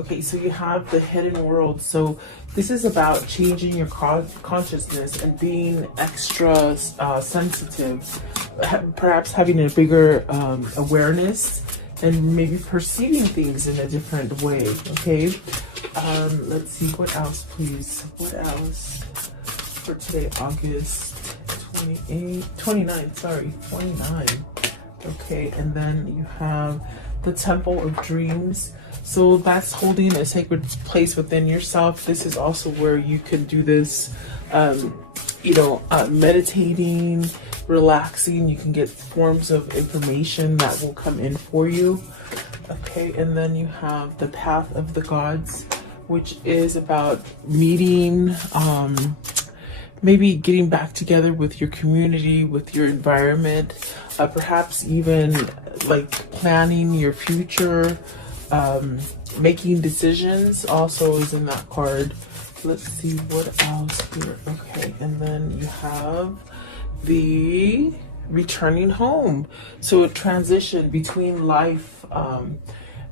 Okay, so you have the hidden world. So this is about changing your consciousness and being extra sensitive, perhaps having a bigger awareness and maybe perceiving things in a different way. Okay, let's see, what else, please? What else for today, August 29, sorry, 29. Okay, and then you have the Temple of Dreams. So that's holding a sacred place within yourself. This is also where you can do this, meditating, relaxing. You can get forms of information that will come in for you. Okay, and then you have the Path of the Gods, which is about meeting, maybe getting back together with your community, with your environment, perhaps even like planning your future, making decisions also is in that card. Let's see what else here. Okay, and then you have the returning home. So a transition between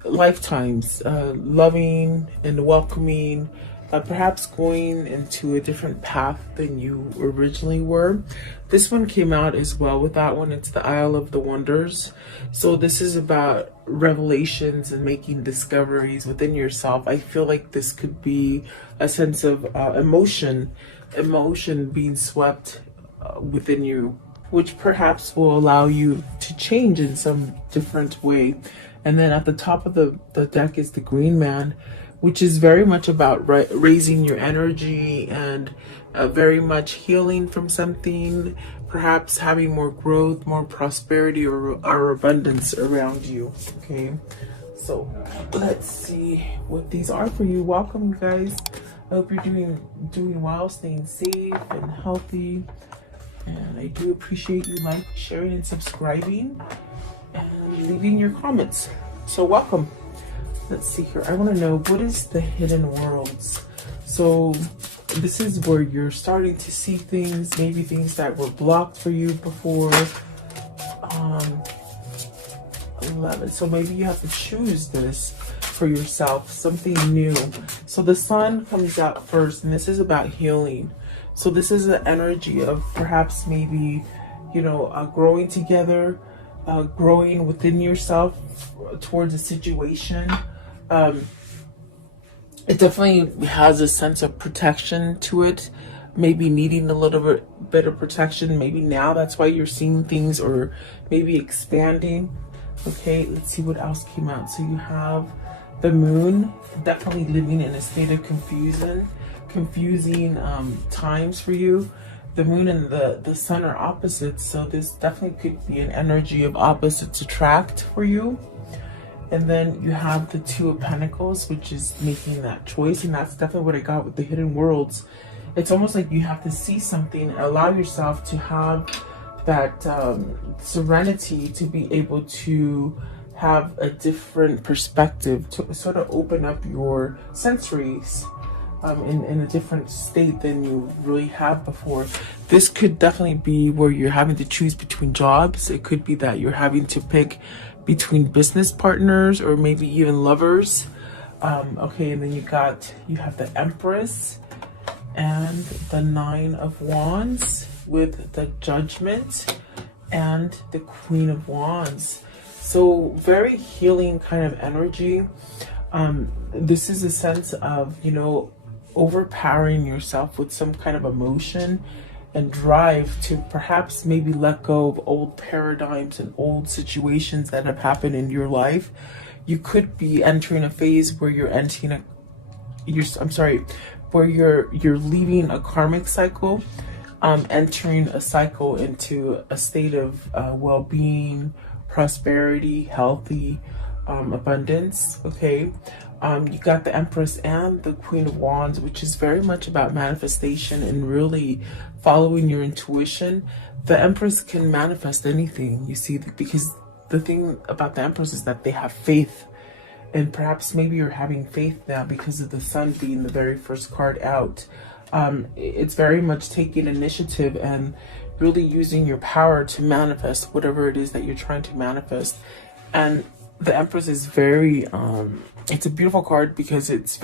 lifetimes, loving and welcoming, perhaps going into a different path than you originally were. This one came out as well with that one. It's the Isle of the Wonders. So this is about revelations and making discoveries within yourself. I feel like this could be a sense of emotion being swept within you, which perhaps will allow you to change in some different way. And then at the top of the deck is the Green Man, which is very much about raising your energy and very much healing from something, perhaps having more growth, more prosperity, or abundance around you. Okay, so let's see what these are for you. Welcome, you guys. I hope you're doing well, staying safe and healthy. And I do appreciate you sharing, and subscribing, and leaving your comments. So welcome. Let's see here. I want to know, what is the hidden worlds? So this is where you're starting to see things, maybe things that were blocked for you before. 11. So maybe you have to choose this for yourself, something new. So the Sun comes out first, and this is about healing. So this is the energy of perhaps maybe, growing together, growing within yourself towards a situation. It definitely has a sense of protection to it, maybe needing a little bit of protection. Maybe now that's why you're seeing things, or maybe expanding. Okay, let's see what else came out. So you have the Moon, definitely living in a state of confusing times for you. The Moon and the Sun are opposites, so this definitely could be an energy of opposites attract for you. And then you have the Two of Pentacles, which is making that choice. And that's definitely what I got with the hidden worlds. It's almost like you have to see something, allow yourself to have that serenity to be able to have a different perspective, to sort of open up your sensories in a different state than you really have before. This could definitely be where you're having to choose between jobs. It could be that you're having to pick between business partners or maybe even lovers. Okay, and then you have the Empress and the Nine of Wands with the Judgment and the Queen of Wands. So very healing kind of energy. This is a sense of, overpowering yourself with some kind of emotion and drive to perhaps maybe let go of old paradigms and old situations that have happened in your life. You could be entering a phase where you're you're leaving a karmic cycle, entering a cycle into a state of well-being, prosperity, healthy, abundance. Okay, you got the Empress and the Queen of Wands, which is very much about manifestation and really following your intuition. The Empress can manifest anything, you see, because the thing about the Empress is that they have faith. And perhaps maybe you're having faith now because of the Sun being the very first card out. It's very much taking initiative and really using your power to manifest whatever it is that you're trying to manifest. And the Empress is very, it's a beautiful card because it's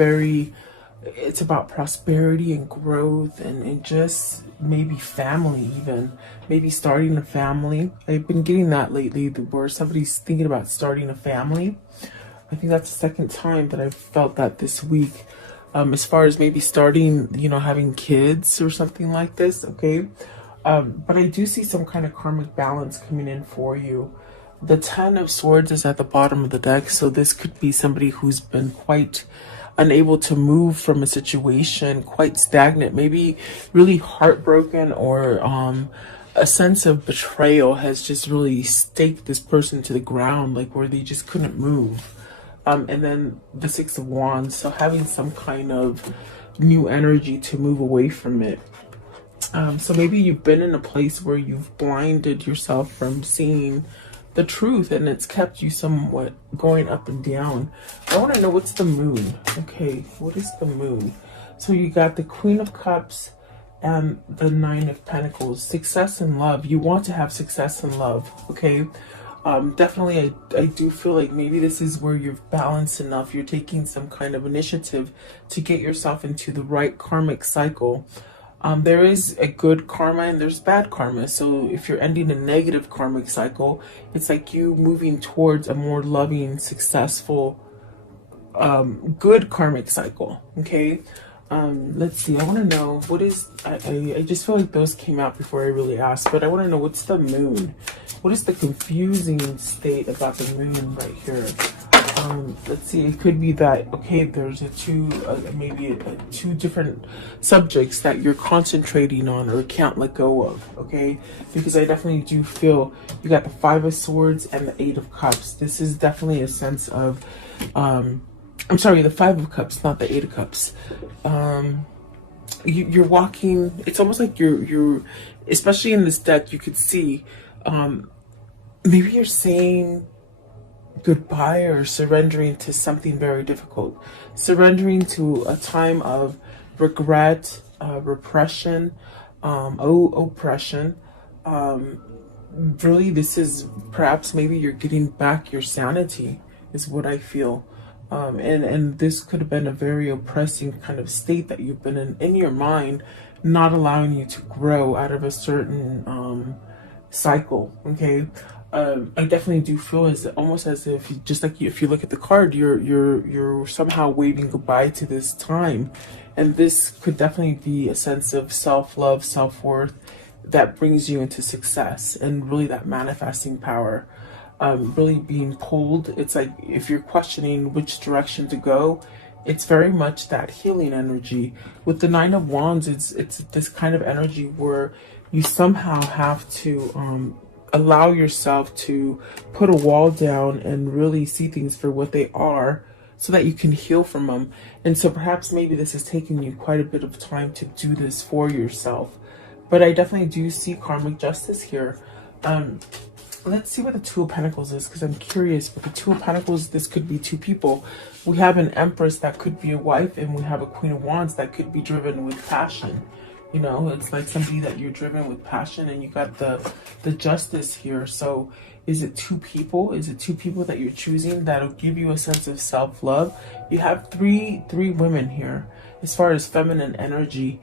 about prosperity and growth and just maybe family, even maybe starting a family. I've been getting that lately where somebody's thinking about starting a family. I think that's the second time that I've felt that this week. As far as maybe starting, having kids or something like this, okay? But I do see some kind of karmic balance coming in for you. The Ten of Swords is at the bottom of the deck, so this could be somebody who's been quite unable to move from a situation, quite stagnant, maybe really heartbroken, or a sense of betrayal has just really staked this person to the ground, like where they just couldn't move. And then the Six of Wands, so having some kind of new energy to move away from it. So maybe you've been in a place where you've blinded yourself from seeing the truth, and it's kept you somewhat going up and down. I want to know, what's the moon? Okay, what is the moon? So you got the Queen of Cups and the Nine of Pentacles. Success in love. You want to have success in love, okay? Definitely, I do feel like maybe this is where you're balanced enough. You're taking some kind of initiative to get yourself into the right karmic cycle. There is a good karma and there's bad karma. So if you're ending a negative karmic cycle, it's like you moving towards a more loving, successful, good karmic cycle. Okay. Let's see. I want to know what is, I just feel like those came out before I really asked, but I want to know, what's the moon? What is the confusing state about the moon right here? Let's see, it could be that, okay, there's maybe two different subjects that you're concentrating on or can't let go of, okay? Because I definitely do feel you got the Five of Swords and the Eight of Cups. This is definitely a sense of, I'm sorry, the Five of Cups, not the Eight of Cups. You're walking, it's almost like you're, especially in this deck, you could see, maybe you're saying goodbye or surrendering to something very difficult, surrendering to a time of regret, repression, oppression. Really, this is perhaps maybe you're getting back your sanity is what I feel. And this could have been a very oppressing kind of state that you've been in your mind, not allowing you to grow out of a certain cycle, okay? I definitely do feel almost as if, just like if you look at the card, you're somehow waving goodbye to this time, and this could definitely be a sense of self-love, self-worth that brings you into success and really that manifesting power. Really being pulled. It's like if you're questioning which direction to go, it's very much that healing energy. With the Nine of Wands, it's this kind of energy where you somehow have to allow yourself to put a wall down and really see things for what they are so that you can heal from them. And so perhaps maybe this is taking you quite a bit of time to do this for yourself. But I definitely do see karmic justice here. Let's see what the Two of Pentacles is, because I'm curious. With the Two of Pentacles, this could be two people. We have an Empress that could be a wife, and we have a Queen of Wands that could be driven with passion. You know, it's like somebody that you're driven with passion, and you got the Justice here. So is it two people? Is it two people that you're choosing that'll give you a sense of self-love? You have three women here. As far as feminine energy,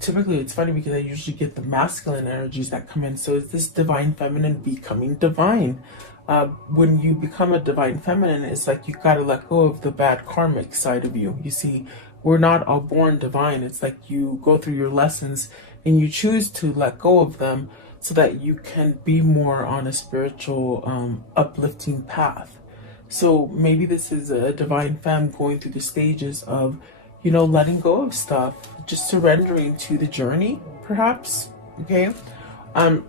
typically it's funny because I usually get the masculine energies that come in. So is this divine feminine becoming divine? When you become a divine feminine, it's like you got to let go of the bad karmic side of you. You see, we're not all born divine. It's like you go through your lessons and you choose to let go of them so that you can be more on a spiritual uplifting path. So maybe this is a divine femme going through the stages of, you know, letting go of stuff, just surrendering to the journey, perhaps. Okay. I want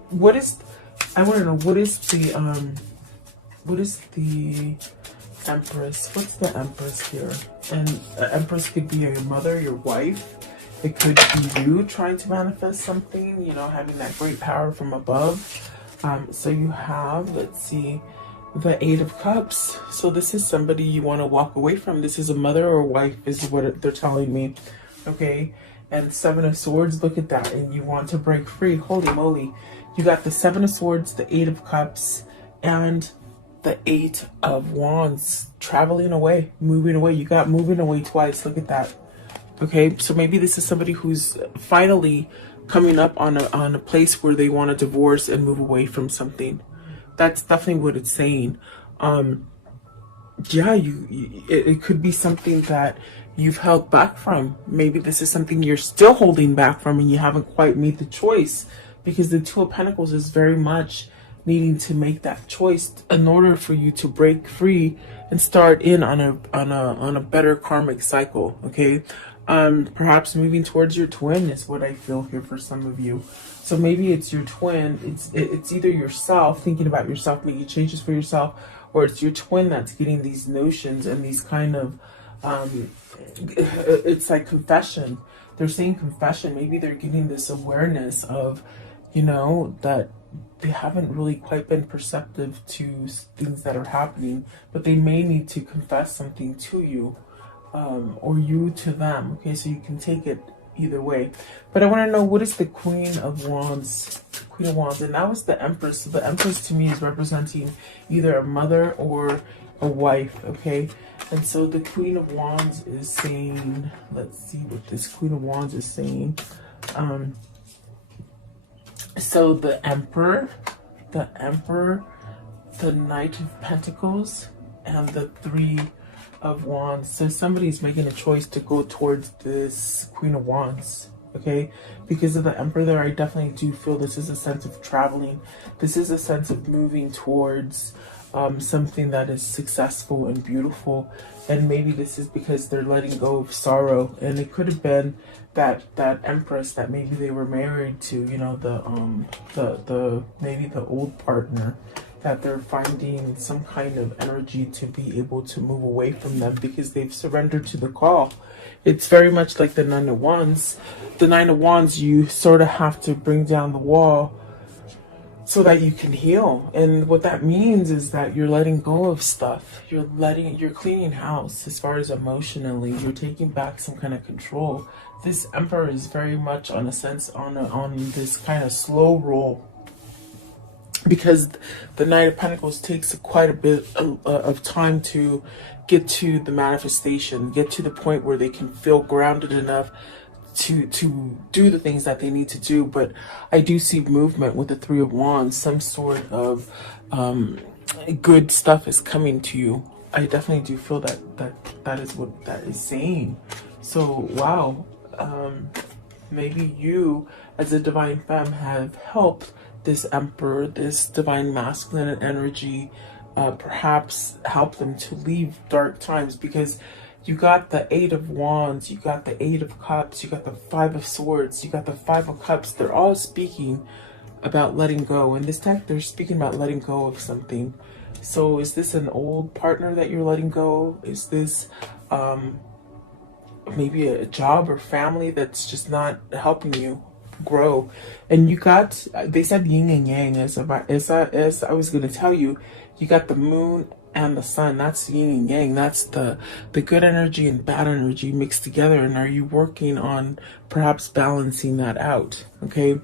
to know, what is the Empress? What's the Empress here? And the Empress could be your mother, your wife. It could be you trying to manifest something, you know, having that great power from above. So you have, let's see, the Eight of Cups. So this is somebody you want to walk away from. This is a mother or wife is what they're telling me. Okay. And Seven of Swords, look at that. And you want to break free. Holy moly. You got the Seven of Swords, the Eight of Cups, and the Eight of Wands, traveling away, moving away. You got moving away twice. Look at that. Okay, so maybe this is somebody who's finally coming up on a place where they want to divorce and move away from something. That's definitely what it's saying. Yeah, it could be something that you've held back from. Maybe this is something you're still holding back from and you haven't quite made the choice, because the Two of Pentacles is very much needing to make that choice in order for you to break free and start in on a better karmic cycle. Okay, perhaps moving towards your twin is what I feel here for some of you. So maybe it's your twin. It's either yourself, thinking about yourself, making changes for yourself, or it's your twin that's getting these notions and these kind of it's like confession. They're saying confession. Maybe they're getting this awareness of, you know, that they haven't really quite been perceptive to things that are happening, but they may need to confess something to you, or you to them. Okay, so you can take it either way. But I want to know, what is the Queen of Wands? Queen of Wands, and that was the Empress. So the Empress to me is representing either a mother or a wife. Okay, and so the Queen of Wands is saying, let's see what this Queen of Wands is saying. So the Emperor, the Knight of Pentacles, and the Three of Wands. So somebody's making a choice to go towards this Queen of Wands. Okay, because of the Emperor there, I definitely do feel this is a sense of traveling. This is a sense of moving towards something that is successful and beautiful. And maybe this is because they're letting go of sorrow. And it could have been that Empress that maybe they were married to, you know, the maybe the old partner, that they're finding some kind of energy to be able to move away from them because they've surrendered to the call. It's very much like the Nine of Wands. The Nine of Wands, you sort of have to bring down the wall so that you can heal. And what that means is that you're letting go of stuff. You're cleaning house as far as emotionally. You're taking back some kind of control. This Emperor is very much on this kind of slow roll, because the Knight of Pentacles takes quite a bit of time to get to the manifestation, get to the point where they can feel grounded enough to do the things that they need to do. But I do see movement with the Three of Wands. Some sort of good stuff is coming to you. I definitely do feel that is what that is saying. So wow, maybe you as a divine femme have helped this Emperor, this divine masculine energy, perhaps help them to leave dark times, because you got the Eight of Wands, you got the Eight of Cups, you got the Five of Swords, you got the Five of Cups. They're all speaking about letting go. In this deck, they're speaking about letting go of something. So is this an old partner that you're letting go? Is this maybe a job or family that's just not helping you grow? And you got, they said yin and yang, as I was going to tell you, you got the moon and the sun. That's yin and yang. That's the good energy and bad energy mixed together. And are you working on perhaps balancing that out? Okay,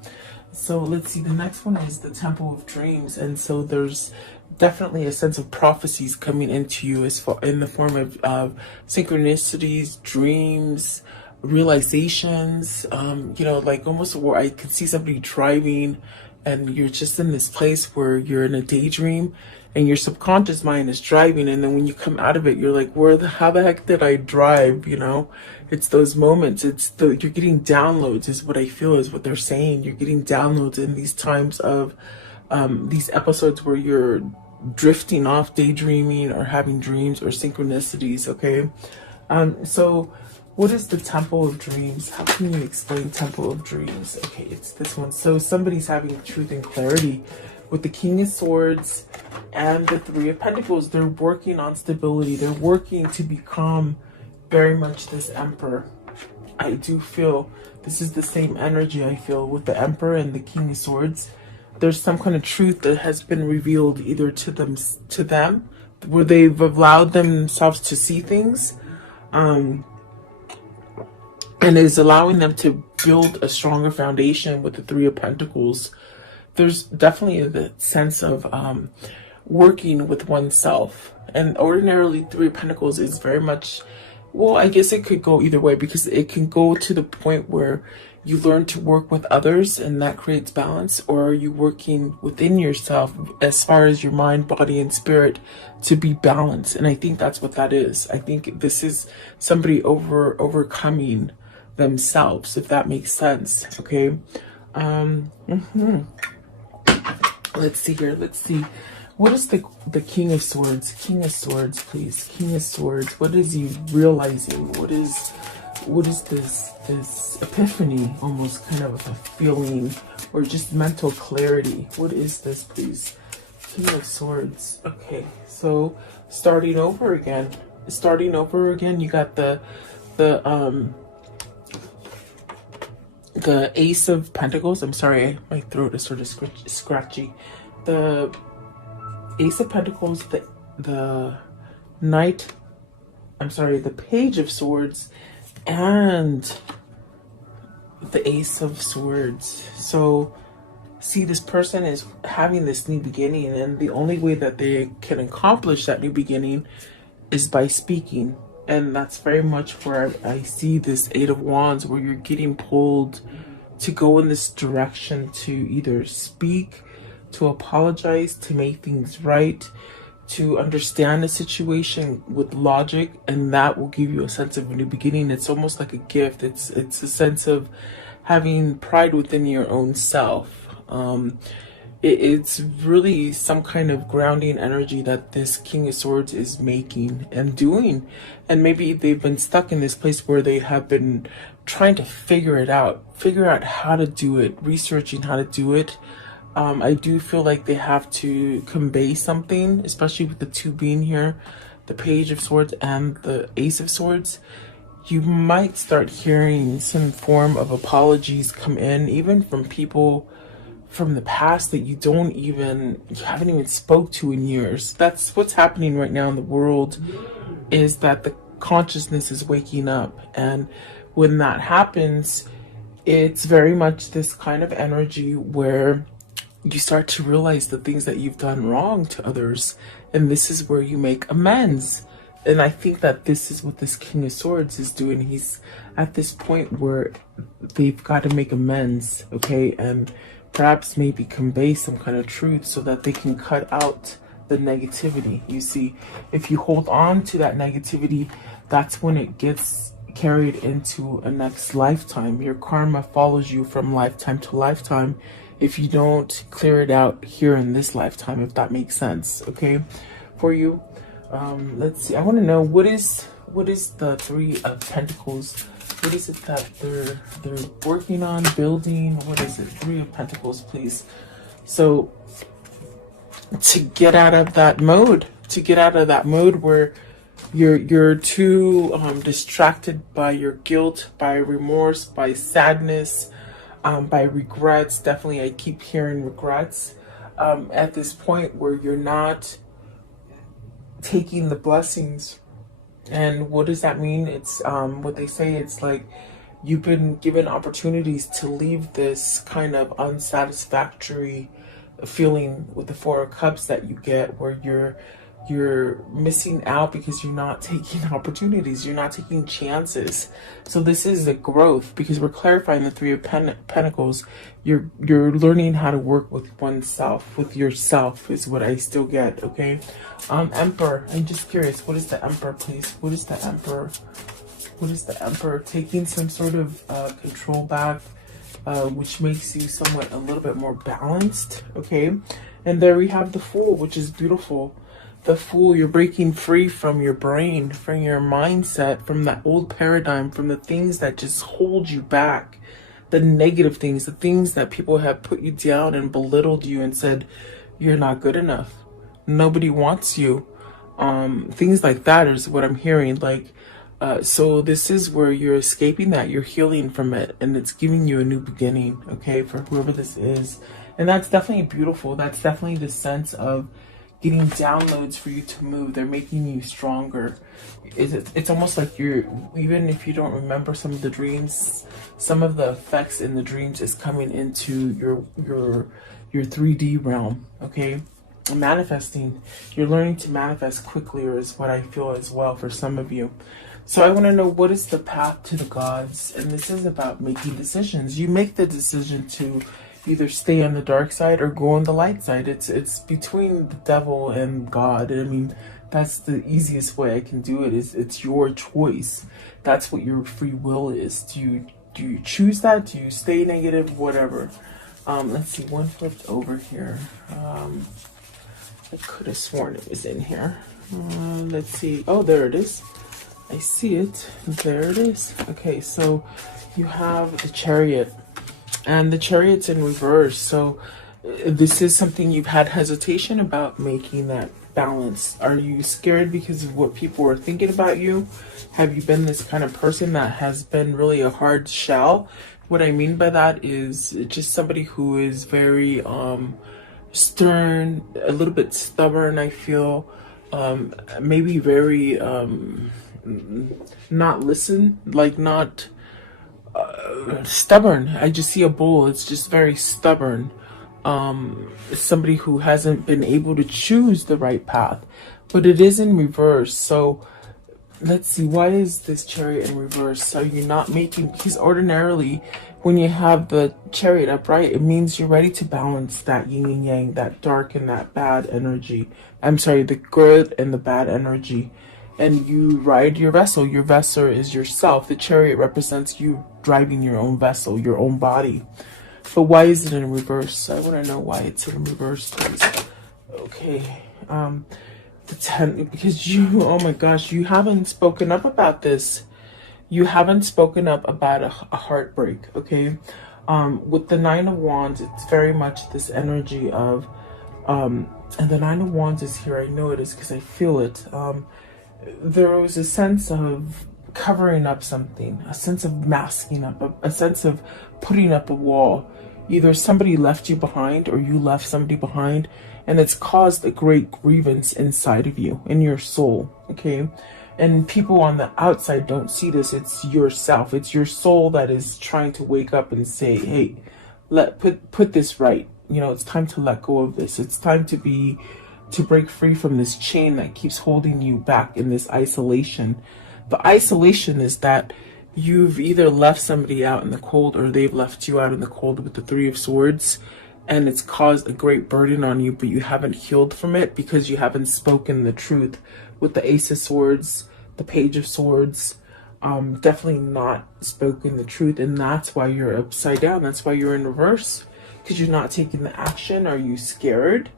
so let's see, the next one is the Temple of Dreams. And so there's definitely a sense of prophecies coming into you as far in the form of synchronicities, dreams, realizations, you know, like almost where I could see somebody driving and you're just in this place where you're in a daydream and your subconscious mind is driving, and then when you come out of it, you're like, how the heck did I drive? You know, it's those moments. You're getting downloads is what I feel is what they're saying. You're getting downloads in these times of these episodes where you're drifting off, daydreaming or having dreams or synchronicities. Okay, so what is the Temple of Dreams? How can you explain Temple of Dreams? Okay, it's this one. So somebody's having truth and clarity with the King of Swords and the Three of Pentacles. They're working on stability. They're working to become very much this Emperor. I do feel this is the same energy I feel with the Emperor and the King of Swords. There's some kind of truth that has been revealed either to them, where they've allowed themselves to see things, and is allowing them to build a stronger foundation with the Three of Pentacles. There's definitely the sense of working with oneself. And ordinarily, Three of Pentacles is very much, well, I guess it could go either way, because it can go to the point where you learn to work with others and that creates balance, or are you working within yourself as far as your mind, body, and spirit to be balanced? And I think that's what that is. I think this is somebody overcoming themselves, if that makes sense. Okay. Let's see here. Let's see. What is the King of Swords? King of Swords, please. King of Swords. What is he realizing? What is this epiphany, almost kind of a feeling, or just mental clarity? What is this, please? King of Swords. Okay, so starting over again. Starting over again. You got the Ace of Pentacles. I'm sorry, my throat is sort of scratchy. The Ace of Pentacles, the Knight, I'm sorry, the Page of Swords, and the Ace of Swords. So see, this person is having this new beginning, and the only way that they can accomplish that new beginning is by speaking. And that's very much where I see this Eight of Wands, where you're getting pulled to go in this direction, to either speak, to apologize, to make things right, to understand the situation with logic, and that will give you a sense of a new beginning. It's almost like a gift. It's a sense of having pride within your own self. It's really some kind of grounding energy that this King of Swords is making and doing. And maybe they've been stuck in this place where they have been trying to figure out how to do it, researching how to do it. I do feel like they have to convey something, especially with the two being here, the Page of Swords and the Ace of Swords. You might start hearing some form of apologies come in, even from people from the past that you haven't even spoke to in years. That's what's happening right now in the world, is that the consciousness is waking up. And when that happens, it's very much this kind of energy where you start to realize the things that you've done wrong to others, and this is where you make amends. And I think that this is what this King of Swords is doing. He's at this point where they've got to make amends, okay, and perhaps maybe convey some kind of truth so that they can cut out the negativity. You see, if you hold on to that negativity, that's when it gets carried into a next lifetime. Your karma follows you from lifetime to lifetime if you don't clear it out here in this lifetime, if that makes sense, okay, for you. Let's see, I want to know, what is the Three of Pentacles? What is it that they're working on, building? What is it? Three of Pentacles, please. So to get out of that mode, where you're too distracted by your guilt, by remorse, by sadness, by regrets. Definitely, I keep hearing regrets. At this point where you're not taking the blessings. And what does that mean? It's what they say, it's like you've been given opportunities to leave this kind of unsatisfactory feeling with the Four of Cups that you get, where you're missing out because you're not taking opportunities, you're not taking chances. So this is a growth, because we're clarifying the Three of Pentacles. You're learning how to work with oneself, with yourself, is what I still get, okay? Emperor, I'm just curious, what is the Emperor, please? What is the Emperor? What is the Emperor? Taking some sort of control back, which makes you somewhat a little bit more balanced, okay? And there we have the Fool, which is beautiful. The Fool, you're breaking free from your brain, from your mindset, from that old paradigm, from the things that just hold you back, the negative things, the things that people have put you down and belittled you and said, you're not good enough, nobody wants you. Things like that is what I'm hearing. Like, so this is where you're escaping that, you're healing from it, and it's giving you a new beginning, okay, for whoever this is. And that's definitely beautiful. That's definitely the sense of getting downloads for you to move. They're making you stronger. It's almost like you're, even if you don't remember some of the dreams, some of the effects in the dreams is coming into your 3D realm, okay? manifesting. You're learning to manifest quickly, or is what I feel as well for some of you. So I want to know, what is the path to the gods? And this is about making decisions. You make the decision to either stay on the dark side or go on the light side. It's between the devil and God. I mean, that's the easiest way I can do it. Is it's your choice. That's what your free will is. Do you choose that? Do you stay negative? Whatever. Let's see. One flipped over here. I could have sworn it was in here. Let's see. Oh, there it is. I see it. There it is. Okay, so you have the Chariot, and the Chariot's in reverse. So this is something you've had hesitation about, making that balance. Are you scared because of what people are thinking about you? Have you been this kind of person that has been really a hard shell? What I mean by that is just somebody who is very stern, a little bit stubborn, I feel. Maybe very not listen, like not stubborn. I just see a bull. It's just very stubborn. Somebody who hasn't been able to choose the right path, but it is in reverse. So let's see, why is this Chariot in reverse? Are you not making, because ordinarily when you have the Chariot upright, it means you're ready to balance that yin and yang, that dark and that bad energy. I'm sorry, the good and the bad energy. And you ride your vessel. Your vessel is yourself. The Chariot represents you driving your own vessel, your own body. But why is it in reverse? I want to know why it's in reverse, please. Okay. The 10, because you, oh my gosh, you haven't spoken up about this. You haven't spoken up about a heartbreak, okay? With the 9 of Wands, it's very much this energy of, and the 9 of Wands is here. I know it is because I feel it. There was a sense of covering up something, a sense of masking up, a sense of putting up a wall. Either somebody left you behind or you left somebody behind, and it's caused a great grievance inside of you, in your soul, okay? And people on the outside don't see this. It's yourself. It's your soul that is trying to wake up and say, hey, put this right. You know, it's time to let go of this. It's time to break free from this chain that keeps holding you back in this isolation. The isolation is that you've either left somebody out in the cold or they've left you out in the cold with the 3 of Swords, and it's caused a great burden on you, but you haven't healed from it because you haven't spoken the truth. With the Ace of Swords, the Page of Swords, definitely not spoken the truth, and that's why you're upside down. That's why you're in reverse, because you're not taking the action. Are you scared?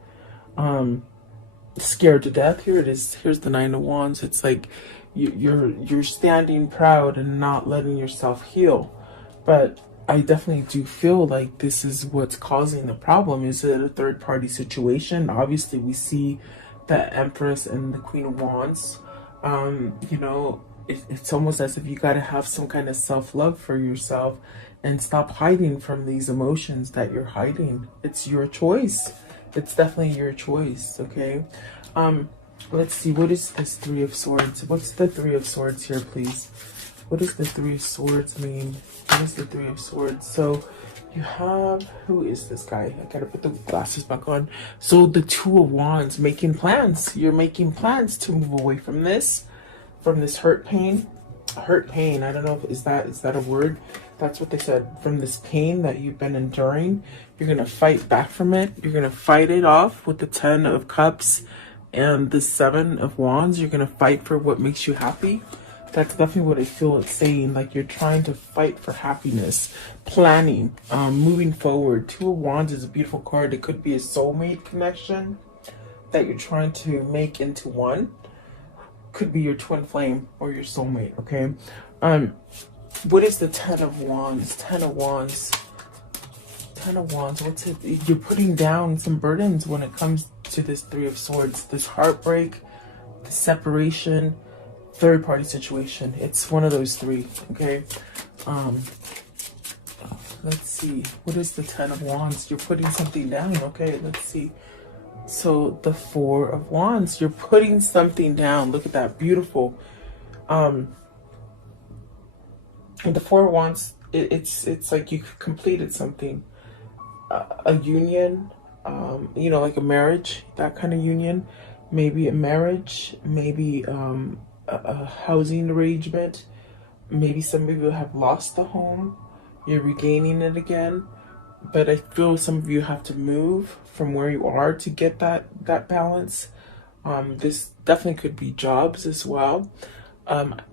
Scared to death? Here it is. Here's the 9 of Wands. It's like you're standing proud and not letting yourself heal. But I definitely do feel like this is what's causing the problem. Is it a third party situation? Obviously we see the Empress and the Queen of Wands. You know, it's almost as if you got to have some kind of self-love for yourself and stop hiding from these emotions that you're hiding. It's your choice. It's definitely your choice, okay? Let's see, what is this 3 of Swords? What's the 3 of Swords here, please? What does the 3 of Swords mean? What is the 3 of Swords? So you have, who is this guy? I gotta put the glasses back on. So the 2 of Wands, making plans. You're making plans to move away from this hurt pain. Hurt pain, I don't know, is that a word? That's what they said. From this pain that you've been enduring, you're gonna fight back from it. You're gonna fight it off with the 10 of Cups and the 7 of Wands. You're gonna fight for what makes you happy. That's definitely what I feel it's saying. Like you're trying to fight for happiness, planning, moving forward. 2 of Wands is a beautiful card. It could be a soulmate connection that you're trying to make into one. Could be your twin flame or your soulmate, okay? What is the 10 of Wands? 10 of Wands. 10 of Wands, what's it? You're putting down some burdens when it comes to this 3 of Swords. This heartbreak, the separation, third party situation. It's one of those 3, okay? Let's see. What is the 10 of Wands? You're putting something down, okay? Let's see. So the 4 of Wands, you're putting something down. Look at that, beautiful. And the 4 of Wands, it's like you completed something, a union, you know, like a marriage, that kind of union, maybe a marriage, maybe a housing arrangement. Maybe some of you have lost the home, you're regaining it again, but I feel some of you have to move from where you are to get that balance. This definitely could be jobs as well.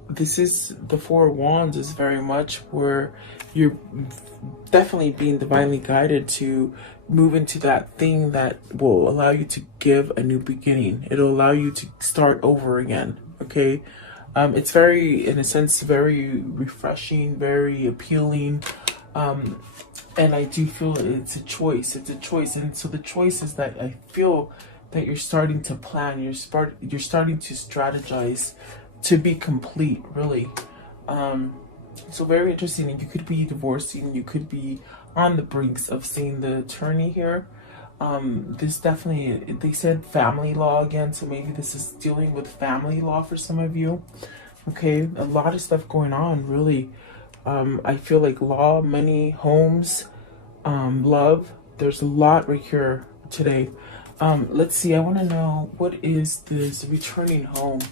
This is the Four of Wands is very much where you're definitely being divinely guided to move into that thing that will allow you to give a new beginning. It'll allow you to start over again. Okay. It's very, in a sense, very refreshing, very appealing. And I do feel it's a choice. It's a choice. And so the choice is that I feel that you're starting to plan, you're starting to strategize to be complete, really. So very interesting. And you could be divorcing, you could be on the brinks of seeing the attorney here. This definitely, they said family law again, so maybe this is dealing with family law for some of you. Okay, a lot of stuff going on, really. I feel like law, money, homes, love. There's a lot right here today. Let's see, I want to know, what is this returning home?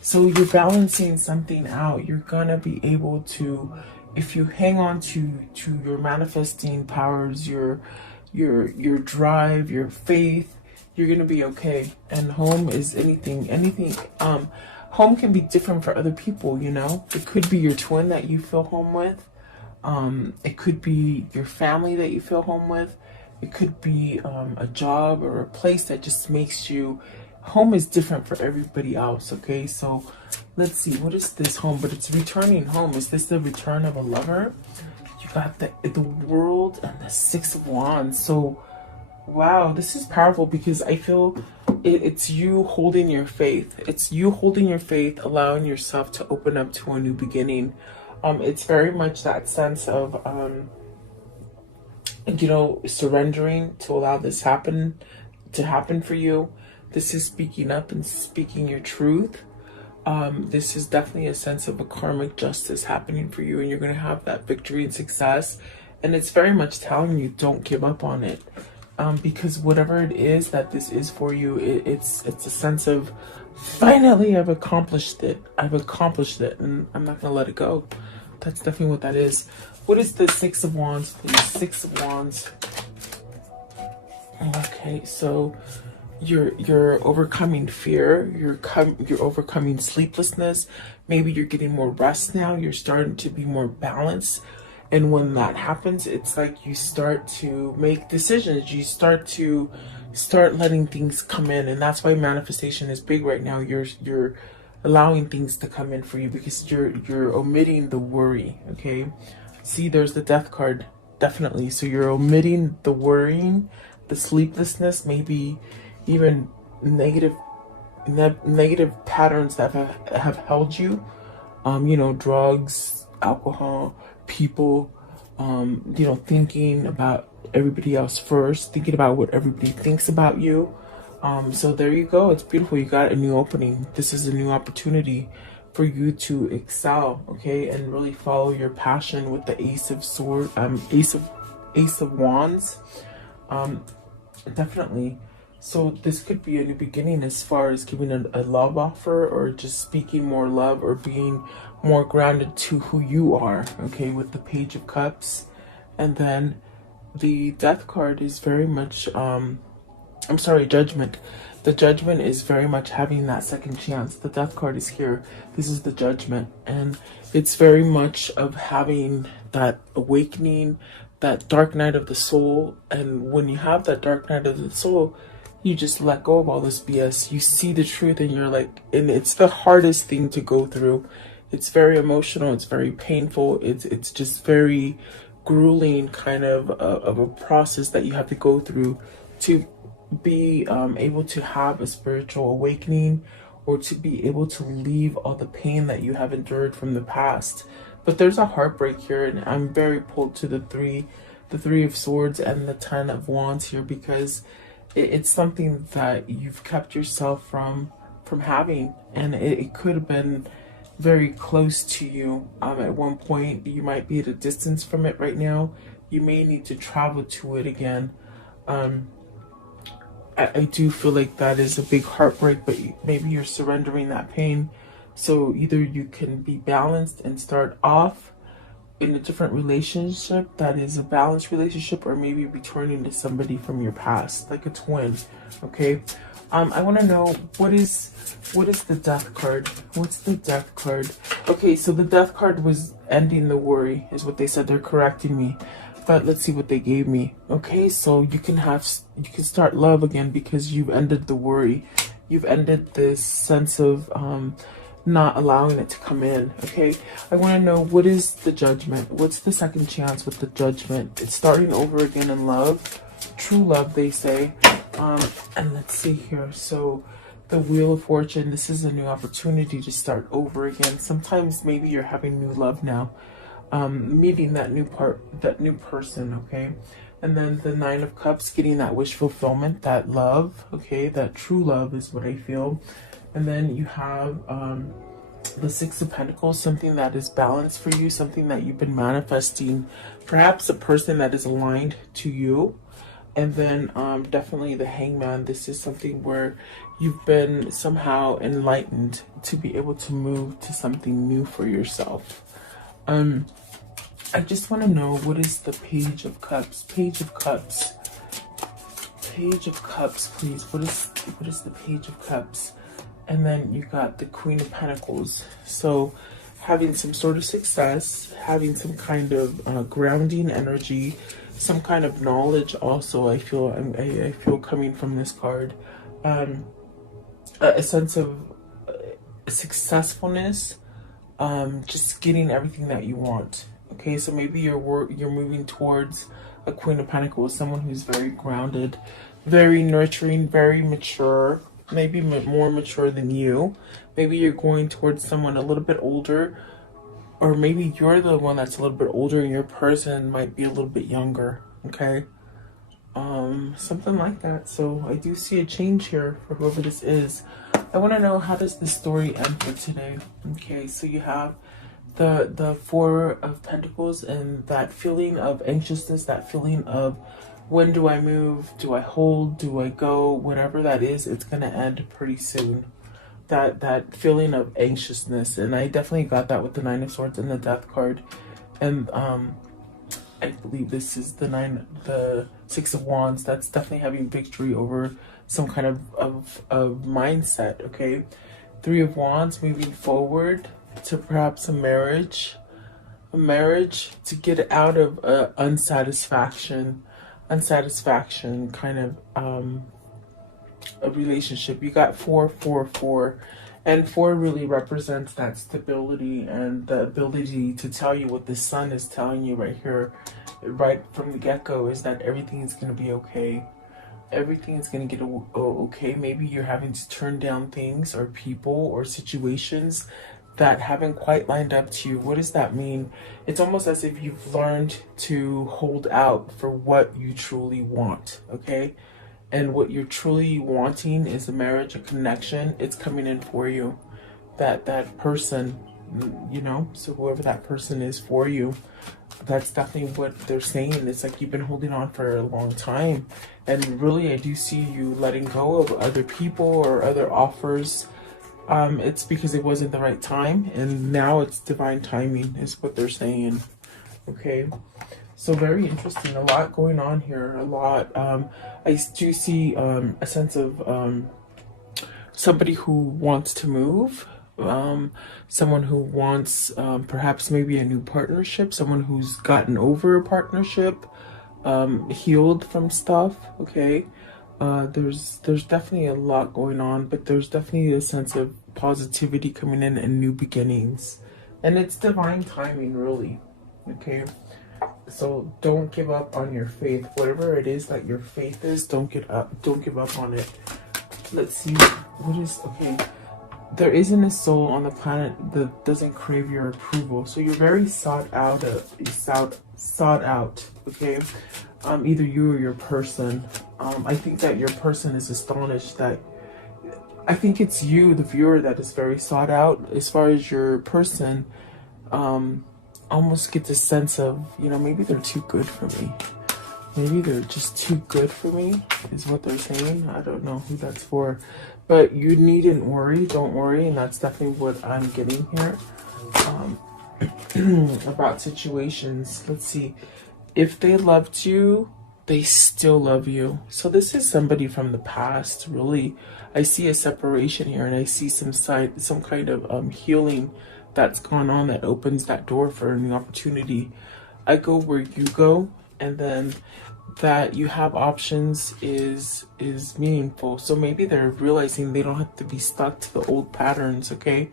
So you're balancing something out. You're gonna be able to, if you hang on to your manifesting powers, your drive, your faith, you're gonna be okay. And home is anything. Home can be different for other people, you know. It could be your twin that you feel home with. It could be your family that you feel home with. It could be a job or a place that just makes you. Home is different for everybody else, okay? So let's see, what is this home? But it's returning home. Is this the return of a lover? You got the World and the Six of Wands. So, wow, this is powerful because I feel it's you holding your faith. It's you holding your faith, allowing yourself to open up to a new beginning. It's very much that sense of, you know, surrendering to allow this to happen for you. This is speaking up and speaking your truth. This is definitely a sense of a karmic justice happening for you, and you're going to have that victory and success. And it's very much telling you, don't give up on it. Because whatever it is that this is for you, it's a sense of, finally, I've accomplished it. I've accomplished it, and I'm not going to let it go. That's definitely what that is. What is the Six of Wands, please? Six of Wands. Okay, so you're overcoming fear, you're overcoming sleeplessness. Maybe you're getting more rest now, you're starting to be more balanced. And when that happens, it's like you start to make decisions, you start letting things come in. And that's why manifestation is big right now. You're allowing things to come in for you because you're omitting the worry. Okay, see, there's the Death card, definitely. So you're omitting the worrying, the sleeplessness, maybe even negative patterns that have held you, you know, drugs, alcohol, people, you know, thinking about everybody else first, thinking about what everybody thinks about you. So there you go. It's beautiful. You got a new opening. This is a new opportunity for you to excel, okay, and really follow your passion with the Ace of Wands. Definitely. So this could be a new beginning as far as giving a love offer, or just speaking more love, or being more grounded to who you are, okay, with the Page of Cups. And then the Death card is very much, Judgment. The Judgment is very much having that second chance. The Death card is here. This is the Judgment. And it's very much of having that awakening, that dark night of the soul. And when you have that dark night of the soul, you just let go of all this BS. You see the truth, and you're like, and it's the hardest thing to go through. It's very emotional. It's very painful. It's just very grueling kind of a process that you have to go through to be able to have a spiritual awakening, or to be able to leave all the pain that you have endured from the past. But there's a heartbreak here, and I'm very pulled to the three of Swords and the Ten of Wands here, because it's something that you've kept yourself from having, and it could have been very close to you at one point. You might be at a distance from it right now. You may need to travel to it again. I do feel like that is a big heartbreak, but maybe you're surrendering that pain. So either you can be balanced and start off in a different relationship that is a balanced relationship, or maybe returning to somebody from your past, like a twin. Okay. I want to know what is the death card? What's the death card? Okay, so the death card was ending the worry, is what they said. They're correcting me, but let's see what they gave me. Okay, so you can start love again because you've ended the worry. You've ended this sense of not allowing it to come in. Okay, I want to know, what is the judgment? What's the second chance with the judgment? It's starting over again in love, true love, they say. And let's see here. So the Wheel of Fortune, this is a new opportunity to start over again. Sometimes maybe you're having new love now, meeting that new person. Okay, and then the Nine of Cups, getting that wish fulfillment, that love. Okay, that true love is what I feel. And then you have the Six of Pentacles, something that is balanced for you, something that you've been manifesting, perhaps a person that is aligned to you. And then definitely the Hangman. This is something where you've been somehow enlightened to be able to move to something new for yourself. I just want to know, what is the Page of Cups? Page of Cups. Page of Cups, please. What is the Page of Cups? And then you got the Queen of Pentacles. So having some sort of success, having some kind of grounding energy, some kind of knowledge also, I feel coming from this card. A sense of successfulness, just getting everything that you want. Okay, so maybe you're moving towards a Queen of Pentacles, someone who's very grounded, very nurturing, very mature, maybe more mature than you. Maybe you're going towards someone a little bit older, or maybe you're the one that's a little bit older and your person might be a little bit younger. Okay, something like that. So I do see a change here for whoever this is. I want to know, how does the story end for today? Okay, so you have the Four of Pentacles, and that feeling of anxiousness, that feeling of, when do I move? Do I hold? Do I go? Whatever that is, it's going to end pretty soon. That feeling of anxiousness. And I definitely got that with the Nine of Swords and the Death card. And I believe this is the Six of Wands. That's definitely having victory over some kind of mindset. Okay, Three of Wands, moving forward to perhaps a marriage to get out of unsatisfaction kind of a relationship. You got 4, 4, 4, and 4 really represents that stability and the ability to tell you what the sun is telling you right here, right from the get-go, is that everything is going to be okay. Everything is going to get okay. Maybe you're having to turn down things or people or situations that haven't quite lined up to you. What does that mean? It's almost as if you've learned to hold out for what you truly want. Okay, and what you're truly wanting is a marriage, a connection. It's coming in for you. That person, you know, so whoever that person is for you, that's definitely what they're saying. It's like you've been holding on for a long time, and really I do see you letting go of other people or other offers. It's because it wasn't the right time, and now it's divine timing is what they're saying. Okay, so very interesting. A lot going on here. A lot. I do see a sense of somebody who wants to move, someone who wants perhaps maybe a new partnership, someone who's gotten over a partnership, healed from stuff. Okay, there's definitely a lot going on, but there's definitely a sense of positivity coming in and new beginnings, and it's divine timing, really. Okay, so don't give up on your faith. Whatever it is that your faith is, don't give up on it. Let's see what is okay. There isn't a soul on the planet that doesn't crave your approval. So you're very sought out. Okay, either you or your person. I think that your person is astonished that. I think it's you, the viewer, that is very sought out. As far as your person, almost get the sense of, you know, maybe they're too good for me. Maybe they're just too good for me, is what they're saying. I don't know who that's for. But you needn't worry, don't worry. And that's definitely what I'm getting here. About situations. Let's see. If they loved you, they still love you. So this is somebody from the past, really. I see a separation here, and I see some kind of healing that's gone on that opens that door for a new opportunity. I go where you go, and then that you have options is meaningful. So maybe they're realizing they don't have to be stuck to the old patterns, okay?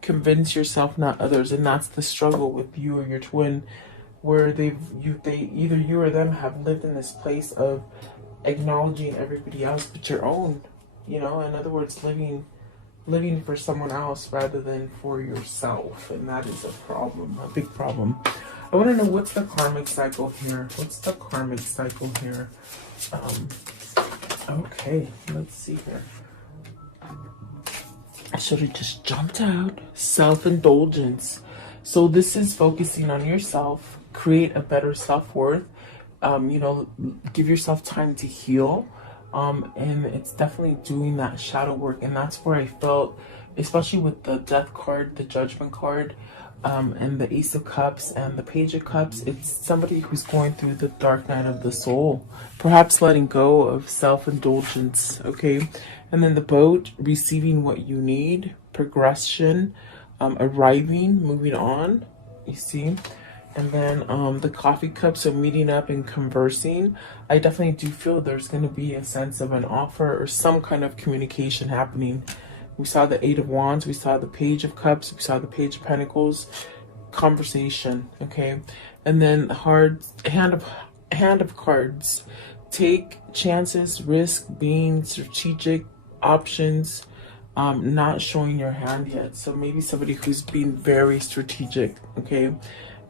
Convince yourself, not others. And that's the struggle with you or your twin, where either you or them have lived in this place of acknowledging everybody else but your own, you know, in other words, living for someone else rather than for yourself. And that is a problem, a big problem. I want to know, what's the karmic cycle here? What's the karmic cycle here? Okay, let's see here. I should have just jumped out. Self-indulgence. So this is focusing on yourself, create a better self-worth, you know, give yourself time to heal. And it's definitely doing that shadow work. And that's where I felt, especially with the death card, the judgment card, and the Ace of Cups and the Page of Cups, it's somebody who's going through the dark night of the soul, perhaps letting go of self-indulgence, okay? And then the Boat, receiving what you need, progression, arriving, moving on, you see? And then the Coffee Cup, so meeting up and conversing. I definitely do feel there's going to be a sense of an offer or some kind of communication happening. We saw the Eight of Wands, we saw the Page of Cups, we saw the Page of Pentacles, conversation, okay? And then hand of cards. Take chances, risk, being strategic, options, not showing your hand yet. So maybe somebody who's being very strategic, okay?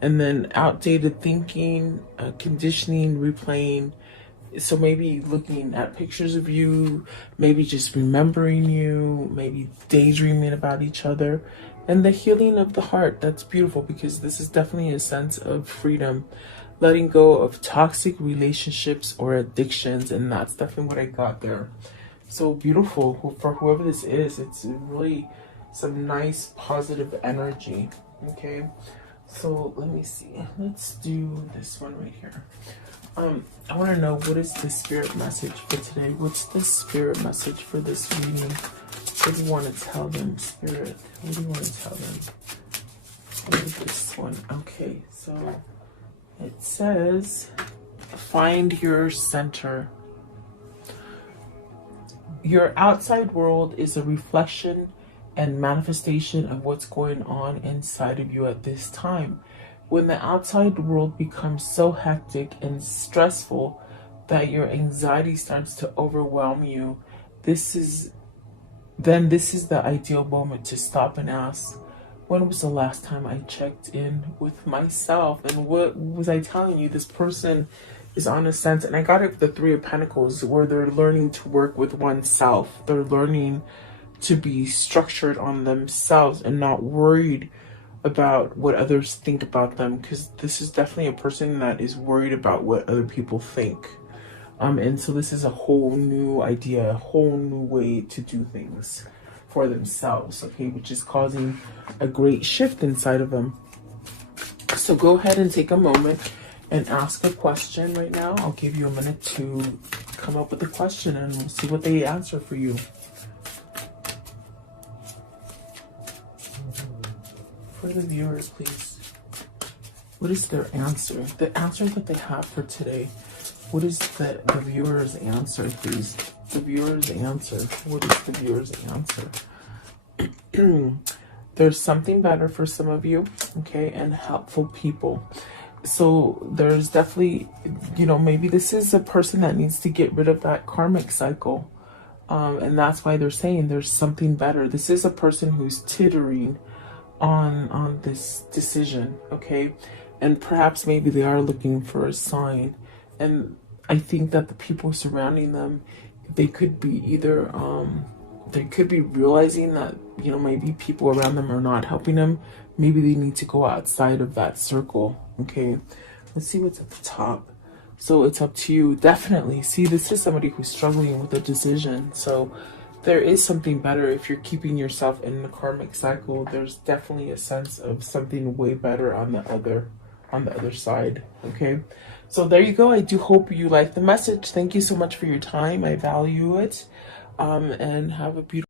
And then outdated thinking, conditioning, replaying. So maybe looking at pictures of you, maybe just remembering you, maybe daydreaming about each other. And the healing of the heart, that's beautiful, because this is definitely a sense of freedom, letting go of toxic relationships or addictions. And that's definitely what I got there. So beautiful for whoever this is. It's really some nice positive energy, okay? So let me see. Let's do this one right here. I want to know, what is the spirit message for today? What's the spirit message for this reading? What do you want to tell them, spirit? What do you want to tell them? What is this one? Okay, so it says, find your center. Your outside world is a reflection and manifestation of what's going on inside of you at this time. When the outside world becomes so hectic and stressful that your anxiety starts to overwhelm you, this is the ideal moment to stop and ask, when was the last time I checked in with myself? And what was I telling you? This person is on a sense, and I got it with the Three of Pentacles, where they're learning to work with oneself. They're learning to be structured on themselves and not worried about what others think about them, because this is definitely a person that is worried about what other people think. And so this is a whole new idea, a whole new way to do things for themselves, okay, which is causing a great shift inside of them. So go ahead and take a moment and ask a question right now. I'll give you a minute to come up with a question, and we'll see what they answer for you. For the viewers, please, what is their answer? The answer that they have for today. What is the viewer's answer, please? The viewer's answer. What is the viewer's answer? There's something better for some of you, okay, and helpful people. So there's definitely, you know, maybe this is a person that needs to get rid of that karmic cycle. And that's why they're saying there's something better. This is a person who's tittering on this decision, okay? And perhaps maybe they are looking for a sign. And I think that the people surrounding them, they could be either, they could be realizing that, you know, maybe people around them are not helping them. Maybe they need to go outside of that circle, okay? Let's see what's at the top. So it's up to you. Definitely. See, this is somebody who's struggling with a decision. So there is something better. If you're keeping yourself in the karmic cycle, there's definitely a sense of something way better on the other side. Okay. So there you go. I do hope you like the message. Thank you so much for your time. I value it. And have a beautiful